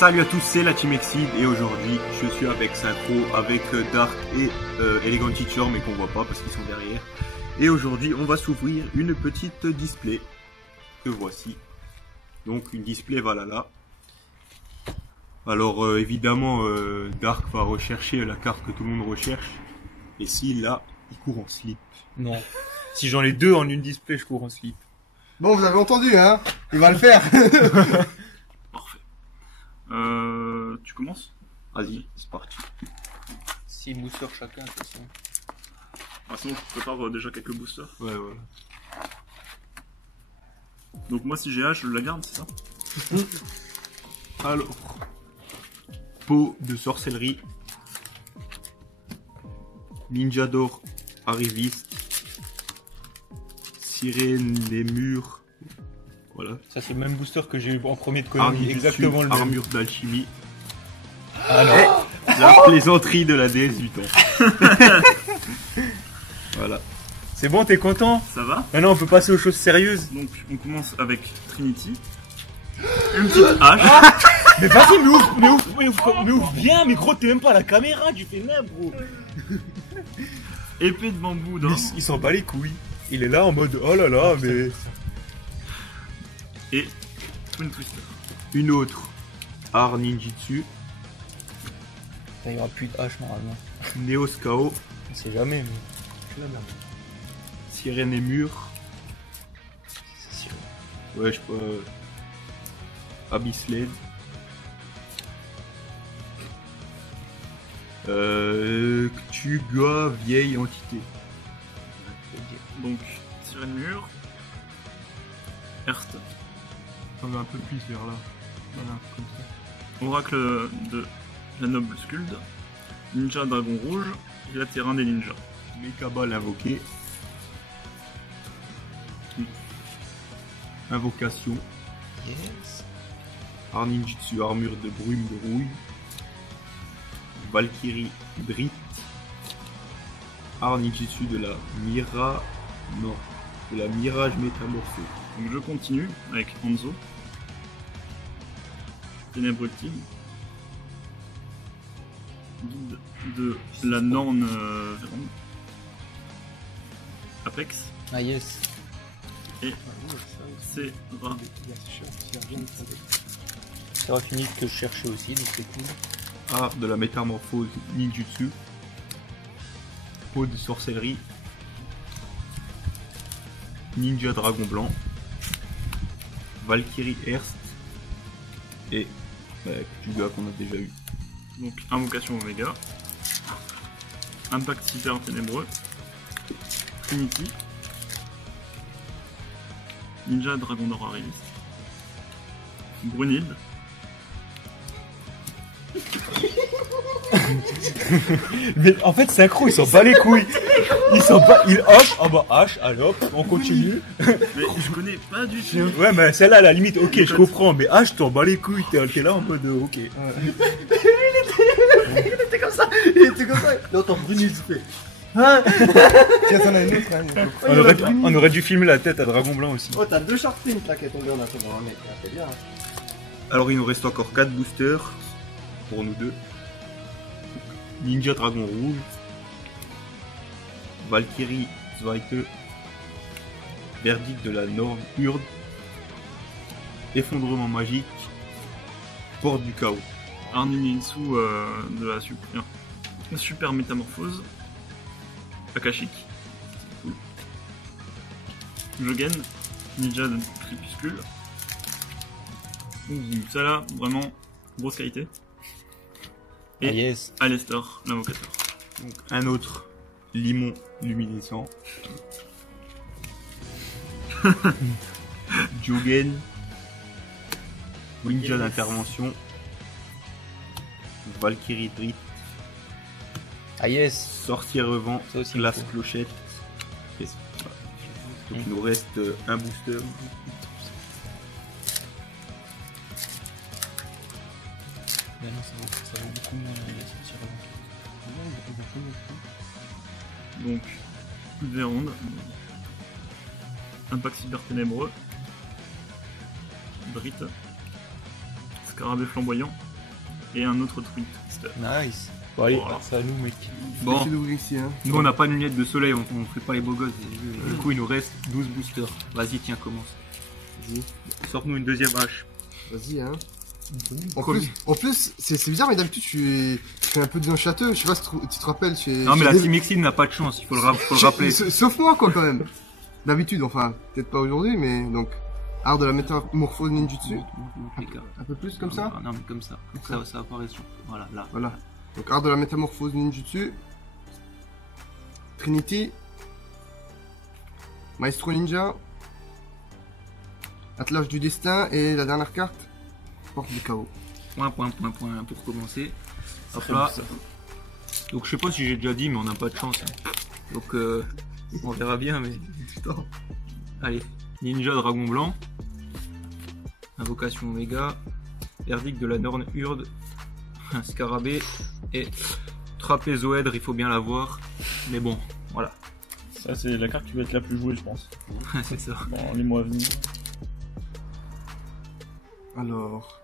Salut à tous, c'est la Team Exceed et aujourd'hui je suis avec Synchro, avec Dark et Elegant Teacher mais qu'on voit pas parce qu'ils sont derrière. Et aujourd'hui on va s'ouvrir une petite display que voici. Donc une display Valhalla. Alors évidemment Dark va rechercher la carte que tout le monde recherche. Et s'il l'a, il court en slip. Non. Si j'en ai deux en une display, je cours en slip. Bon, vous avez entendu, hein? Il va le faire. Parfait. Tu commences? Vas-y, c'est parti. 6 boosters chacun, de toute façon. Ah, sinon, je prépare déjà quelques boosters. Ouais, voilà. Donc moi, si j'ai H, je la garde, c'est ça? Alors, pot de sorcellerie, ninja d'or arriviste, sirène des murs, voilà. Ça, c'est le même booster que j'ai eu en premier de Konami, exactement le même. Armure d'alchimie. Ah non. La plaisanterie de la déesse du temps. Voilà. C'est bon, t'es content? Ça va? Maintenant, on peut passer aux choses sérieuses. Donc, on commence avec Trinity. Une petite hache. Mais vas-y, mais ouvre bien, mais gros, t'es même pas à la caméra, tu fais n'importe gros. Épée de bambou d'or. Il s'en bat les couilles. Il est là en mode, oh là là, mais... Et Twin Twister. Une autre, art ninjitsu, Il y aura plus de hache normalement. Neos Kao, On sait jamais, mais... Tu la merde. sirène et murs, C'est sûr. ouais, je crois, Abyss Led, Ktuga, vieille entité. Donc, Sirène Mur. Hearth. On va un peu plus vers là. Voilà, comme ça. Oracle de la Noble Skuld. Ninja Dragon Rouge. Et la Terrain des Ninjas. Mekabal invoqué. Invocation. Yes. Art ninjitsu, armure de brume de rouille. Valkyrie Brit. Art ninjitsu de la Mira. Non. De la Mirage métamorphose. Donc je continue avec Hanzo. Ténèbres ultimes. Guide de la Norne Vérande. Apex. Ah yes. Et c'est Seraphinique que je cherchais aussi, donc c'est cool. Art de la métamorphose ninjutsu. Peau de sorcellerie. Ninja dragon blanc. Valkyrie Hearst. Et Ktuga qu'on a déjà eu. donc Invocation Omega. Impact hyper ténébreux. Trinity. Ninja Dragon d'or arriviste. Brunilde. Mais en fait, Synchro, il s'en bat les couilles. Il s'en bat, il hop, ah bah H, allez hop, on continue. Mais je connais pas du tout. Ouais, mais celle-là, à la limite, ok, je comprends, mais H, t'en bats les couilles, t'es là en mode, ok. Il était comme ça. Non, attends, Bruni, il se fait. Hein? Tiens, t'en as une autre, hein. On aurait dû filmer la tête à Dragon Blanc aussi. Oh, t'as 2 Shark Print là qui est tombé en attendant un mec. Là, c'est bien. Alors il nous reste encore 4 boosters. Pour nous deux. Ninja dragon rouge. Valkyrie Zweite. Verdict de la Norne Urde. Effondrement magique. Porte du chaos. Arninitsu de la super métamorphose. Akashic. Cool. Jogen. Ninja de crépuscule. Ça là, vraiment, grosse qualité. Et Ah yes. Alestor, l'invocateur. Donc un autre limon luminescent. Jogen. Ninja d'intervention. Valkyrie Drit. Ah yes. Sorcière vent. Ça aussi, Glace il faut. clochette. Et voilà. Donc il nous reste un booster. Ça vaut beaucoup moins Donc, Vérande. Impact cyber ténébreux. Brit. Scarabée flamboyant. et un autre truc. Nice. Bon, allez, Voilà. c'est à nous, mec. Bon, J'essaie d'ouvrir ici, hein. nous on n'a pas de lunettes de soleil, on fait pas les beaux gosses. Du coup, il nous reste 12 boosters. Vas-y, tiens, commence. Vas-y, Sors-nous une deuxième hache. vas-y, hein. En Premier. plus, c'est bizarre, mais d'habitude, tu fais un peu de château. Je sais pas si tu te rappelles. Non, mais la Team Exil n'a pas de chance, il faut le rappeler. Sauf moi, quoi, quand même. D'habitude, enfin, peut-être pas aujourd'hui, mais donc. Art de la métamorphose ninjutsu. Un peu plus comme ça. Ah, non, mais comme ça. Ça apparaît sur. Voilà, là. Voilà. Donc, art de la métamorphose ninjutsu. Trinity. Maestro Ninja. Attelage du destin. Et la dernière carte. Porte du chaos. Point pour commencer. Hop Très là. beau, ça. Donc je sais pas si j'ai déjà dit, mais on n'a pas de chance. Hein. Donc on verra bien, mais. Putain. Allez, Ninja Dragon Blanc. Invocation Omega. Verdict de la Norne Urde. Un Scarabée. Et Trapézoèdre, il faut bien l'avoir. Mais bon, voilà. Ça, c'est la carte qui va être la plus jouée, je pense, C'est ça. dans les mois à venir. Alors.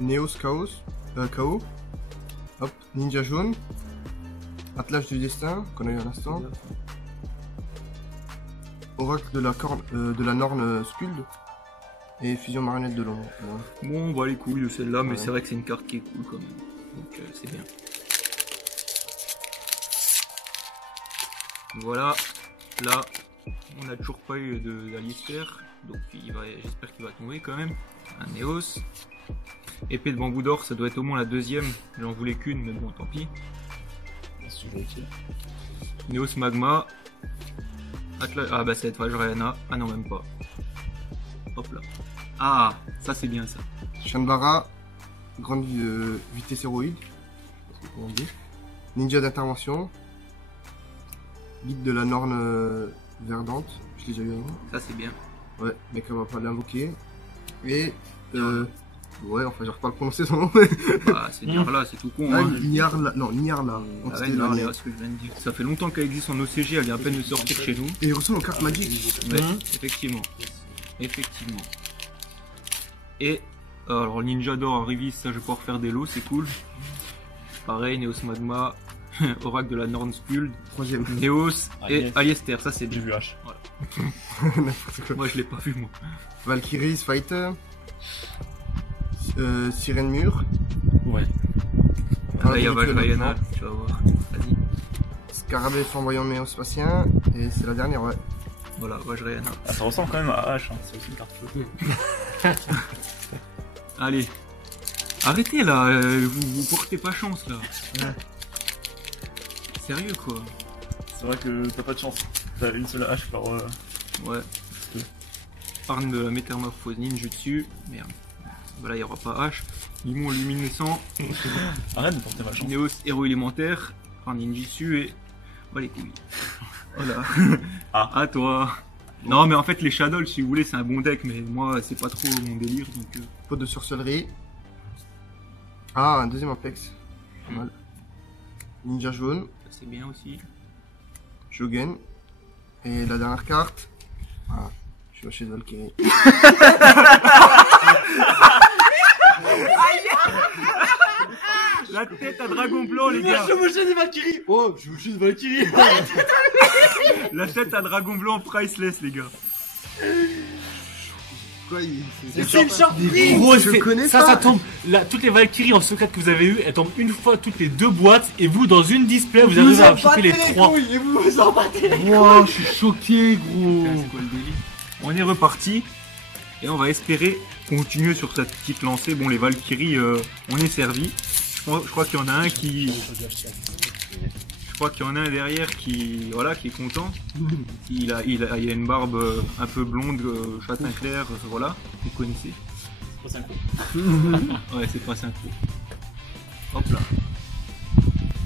Neos Chaos. Chaos. Hop. Ninja jaune. Attelage du destin, qu'on a eu à l'instant. Oracle de la Norne Skuld. Et fusion marionnette de l'ombre. Ouais. Bon, on va les couilles de celle-là, mais Ouais. c'est vrai que c'est une carte qui est cool quand même. Donc c'est bien. Voilà. Là, on n'a toujours pas eu d'Alistair. Donc j'espère qu'il va tomber quand même. Un Neos. Épée de bambou d'or, ça doit être au moins la deuxième. J'en voulais qu'une, mais bon, tant pis. Neos Magma. Ah bah ça va être Vajrayana. Ah non, même pas. Hop là. Ah, ça c'est bien ça. Shanbara. Grande vitesse héroïde. Je sais pas comment on dit. Ninja d'intervention. Guide de la Norne verdante. Je l'ai déjà eu avant. Ça c'est bien. Ouais, mais on va pas l'invoquer. Et. Ouais, enfin, j'arrive pas à le prononcer son nom. Bah, c'est dire là, c'est tout con. Ah, Hein. Niarla. Non, Niarla. Ah Donc, ouais, c'était non, la- mais ce que je viens de dire. Ça fait longtemps qu'elle existe en OCG, elle vient à peine de sortir chez nous. Et il reçoit une carte magique. Ouais, effectivement. Effectivement. Et alors Ninja d'or Arrivis, ça je vais pouvoir faire des lots, c'est cool. Pareil, Neos Magma, Oracle de la Norne Skuld, Troisième. Neos Ah, et yes. Aliester, ça c'est J'ai bien. vu H. N'importe quoi. Moi je l'ai pas vu moi. Valkyries Fighter. Sirène Mur. Ouais. Là il y a Rituel Vajrayana, enfant. tu vas voir. Vas-y. Scarabée flamboyant néospatien. Et c'est la dernière, ouais. Voilà, Vajrayana. Ah, ça ressemble quand même à H, hein. C'est aussi une carte feu. Allez. Arrêtez là, vous portez pas chance là. Sérieux quoi. C'est vrai que t'as pas de chance. T'as une seule H par. Ouais. Arme de la métamorphose ninjutsu. Merde. Voilà, il n'y aura pas H. Limon luminescent. Arrête de porter ma chance. Neos héros élémentaire. Un ninjutsu et. Oh les couilles. Voilà. Ah. À toi. Non, mais en fait, les Shadows, si vous voulez, c'est un bon deck, mais moi, c'est pas trop mon délire donc. Pot de sorcellerie. Ah, un deuxième Apex. Pas mal. Ninja jaune. Ça, c'est bien aussi. Shogun. Et la dernière carte. Ah, je suis chez Valkyrie. La tête à dragon blanc, les gars. chevaucher des Valkyries. Oh, je chevaucher des Valkyries. La tête à dragon blanc priceless, les gars. Quoi, C'est une surprise. Gros, je connais ça, pas. ça tombe. Là, toutes les Valkyries en secret que vous avez eues, elles tombent une fois toutes les 2 boîtes. Et vous, dans une display, vous arrivez à choper les 3. Et vous vous en battez. Wow, je suis choqué, gros. C'est quoi le délire? On est reparti. Et on va espérer continuer sur cette petite lancée. Bon, les Valkyries, on est servi. Je crois qu'il y en a un qui. Je crois qu'il y en a un derrière qui, voilà, qui est content. Il a une barbe un peu blonde, châtain clair, voilà, vous connaissez. C'est un coup. Ouais, c'est pas synchro. Hop là.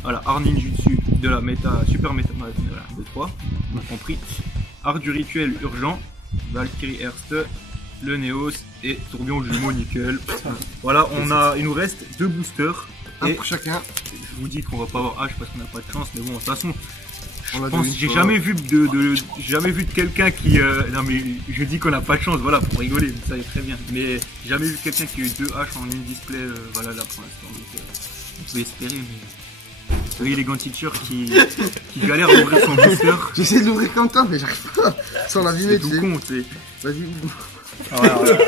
Voilà, art ninjutsu de la méta, super méta, voilà, de 3, on a compris. Art du rituel urgent, Valkyrie Hearst, le Neos et tourbillon jumeau nickel. Voilà, il nous reste 2 boosters. Un Et pour chacun. je vous dis qu'on va pas avoir H parce qu'on n'a pas de chance, mais bon, de toute façon, On l'a Je pense, dit une j'ai fois. jamais vu j'ai jamais vu de quelqu'un qui, non mais je dis qu'on n'a pas de chance, voilà, pour rigoler, vous savez très bien. Mais j'ai jamais vu quelqu'un qui a eu 2 haches en une display, voilà, là pour l'instant. Donc, on peut espérer, mais vous voyez les gants teachers qui galèrent à ouvrir son booster. J'essaie de l'ouvrir comme toi, mais j'arrive pas. Sans l'abîmer, C'est tu tout sais. con, tu sais. Vas-y. Ah, voilà, voilà.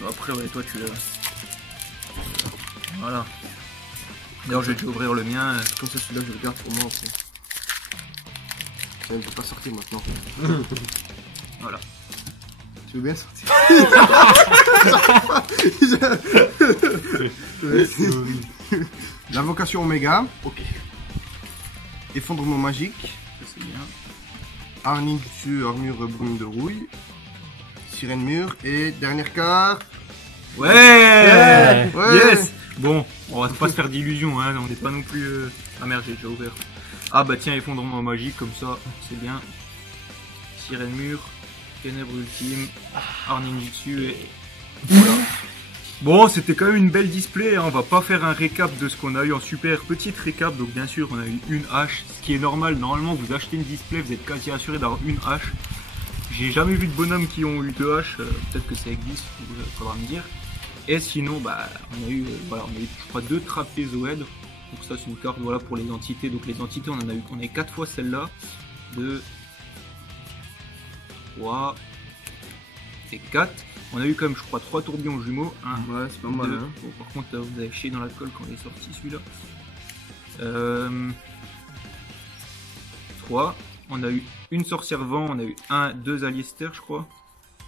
Bon, après, ouais, toi tu le. Voilà. D'ailleurs, je vais déjà ouvrir le mien. Comme ça, celui-là, je le garde pour moi après. Ça ne peut pas sortir maintenant. Voilà. Tu veux bien sortir? L'invocation Oméga. Ok. Effondrement magique. Ça c'est bien. Harning dessus, armure brume de rouille. Sirène mur. Et dernière carte. Ouais, Ouais. Yes. Bon, on va pas se faire d'illusions, hein. On n'est pas non plus. Ah merde, j'ai déjà ouvert. Ah bah tiens, effondrement magique, comme ça, c'est bien. Sirène mur, ténèbres ultime, Arninjutsu et. Voilà. Bon, c'était quand même une belle display, hein. On va pas faire un récap de ce qu'on a eu en super. Petite récap, donc bien sûr, on a eu une hache, ce qui est normal. Normalement, vous achetez une display, vous êtes quasi assuré d'avoir une hache. J'ai jamais vu de bonhommes qui ont eu 2 haches, peut-être que ça existe, il faudra me dire. Et sinon, bah, on a eu, voilà, on a eu, je crois, 2 trapézoïdes. Donc ça, c'est une carte, voilà, pour les entités. Donc les entités, on a eu 4 fois celle-là. 2, 3 et 4. On a eu quand même, je crois, 3 tourbillons jumeaux. 1, Ouais, c'est pas mal. 2. Hein. Bon, par contre, là, vous avez chié dans la colle quand il est sorti celui-là. 3. On a eu une sorcière vent. On a eu 2 Aliester, je crois.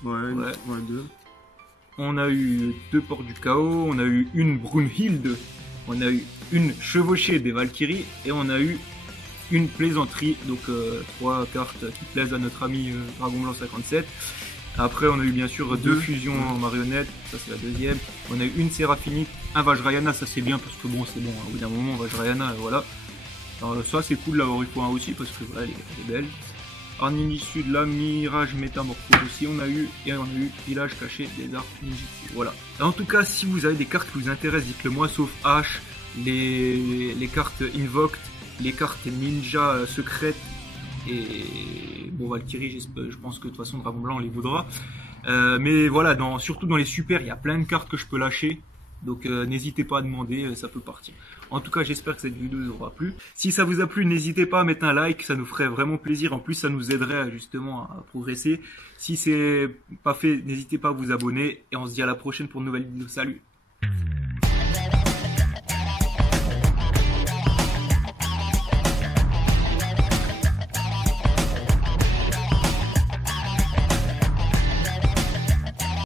Ouais, Ouais. ouais, 2. On a eu 2 portes du chaos. On a eu une Brunhilde. On a eu une chevauchée des Valkyries. Et on a eu une plaisanterie. Donc 3 cartes qui plaisent à notre ami Dragon Blanc 57. Après, on a eu bien sûr 2 fusions en marionnettes, ça c'est la deuxième. On a eu une Séraphinique, un Vajrayana, ça c'est bien parce que bon, c'est bon, hein, au bout d'un moment, Vajrayana, voilà. Alors, ça c'est cool d'avoir eu pour un aussi parce que voilà, elle est belle. Arnim issu de la Mirage Métamorphose aussi, on a eu, et on a eu Village caché des arts ninjutsu, voilà. En tout cas, si vous avez des cartes qui vous intéressent, dites-le moi, sauf H, les cartes Invoked, les cartes Ninja secrètes. Et bon, Valkyrie, je pense que de toute façon Dragon Blanc on les voudra. Mais voilà, surtout dans les super, il y a plein de cartes que je peux lâcher. Donc n'hésitez pas à demander, ça peut partir. En tout cas, j'espère que cette vidéo vous aura plu. Si ça vous a plu, n'hésitez pas à mettre un like, ça nous ferait vraiment plaisir. En plus, ça nous aiderait justement à progresser. Si c'est pas fait, n'hésitez pas à vous abonner. Et on se dit à la prochaine pour une nouvelle vidéo. Salut!